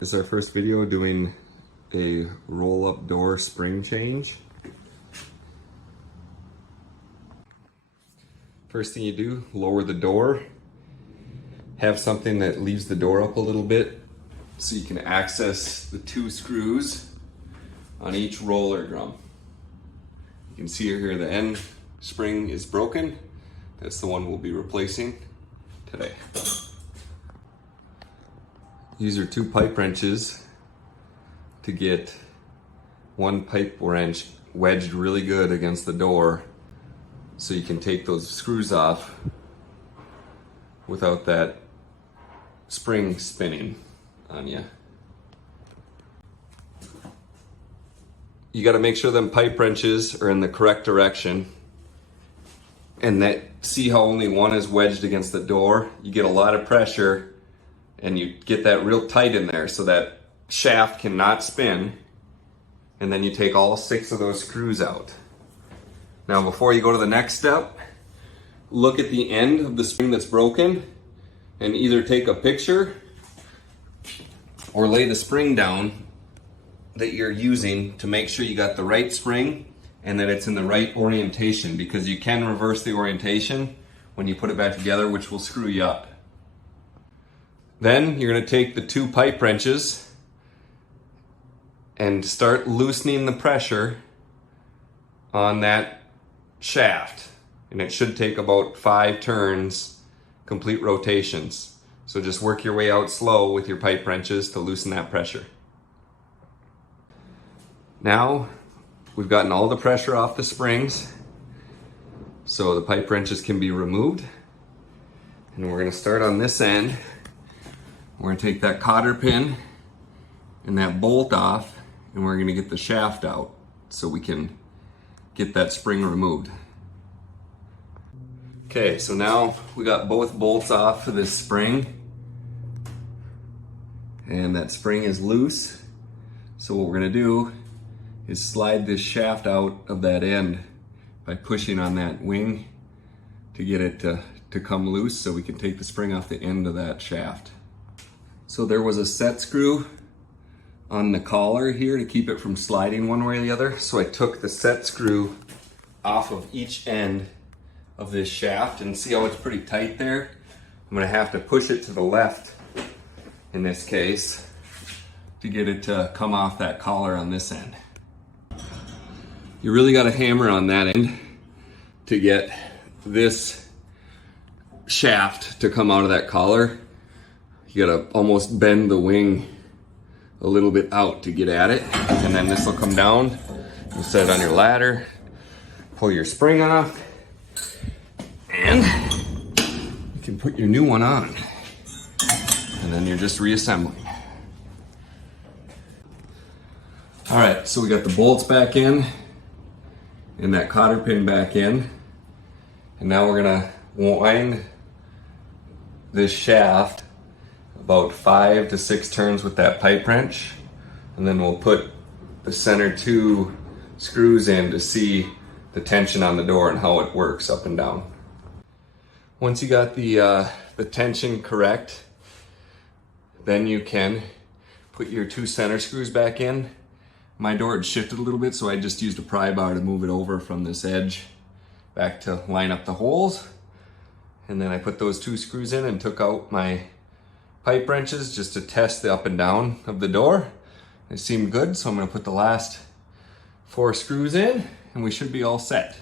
This is our first video doing a roll-up door spring change. First thing you do, lower the door. Have something that leaves the door up a little bit so you can access the two screws on each roller drum. You can see here the end spring is broken. That's the one we'll be replacing today. Use your 2 pipe wrenches to get one pipe wrench wedged really good against the door so you can take those screws off without that spring spinning on you. You got to make sure them pipe wrenches are in the correct direction, and that see how only one is wedged against the door. You get a lot of pressure and you get that real tight in there so that shaft cannot spin, and then you take all 6 of those screws out. Now before you go to the next step, look at the end of the spring that's broken and either take a picture or lay the spring down that you're using to make sure you got the right spring and that it's in the right orientation, because you can reverse the orientation when you put it back together, which will screw you up. Then you're going to take the 2 pipe wrenches and start loosening the pressure on that shaft. And it should take about 5 turns, complete rotations. So just work your way out slow with your pipe wrenches to loosen that pressure. Now we've gotten all the pressure off the springs, so the pipe wrenches can be removed. And we're going to start on this end. We're going to take that cotter pin and that bolt off, and we're going to get the shaft out so we can get that spring removed. Okay, so now we got both bolts off for this spring, and that spring is loose. So what we're going to do is slide this shaft out of that end by pushing on that wing to get it to come loose so we can take the spring off the end of that shaft. So there was a set screw on the collar here to keep it from sliding one way or the other. So I took the set screw off of each end of this shaft, and see how it's pretty tight there? I'm gonna have to push it to the left in this case to get it to come off that collar on this end. You really got to hammer on that end to get this shaft to come out of that collar. You got to almost bend the wing a little bit out to get at it, and then this will come down. You set it on your ladder, pull your spring off, and you can put your new one on, and then you're just reassembling. All right, so we got the bolts back in and that cotter pin back in, and now we're gonna wind this shaft about 5 to 6 turns with that pipe wrench, and then we'll put the center 2 screws in to see the tension on the door and how it works up and down. Once you got the tension correct, then you can put your 2 center screws back in. My door had shifted a little bit, so I just used a pry bar to move it over from this edge back to line up the holes. And then I put those 2 screws in and took out my pipe wrenches just to test the up and down of the door. It seemed good, so I'm going to put the last 4 screws in and we should be all set.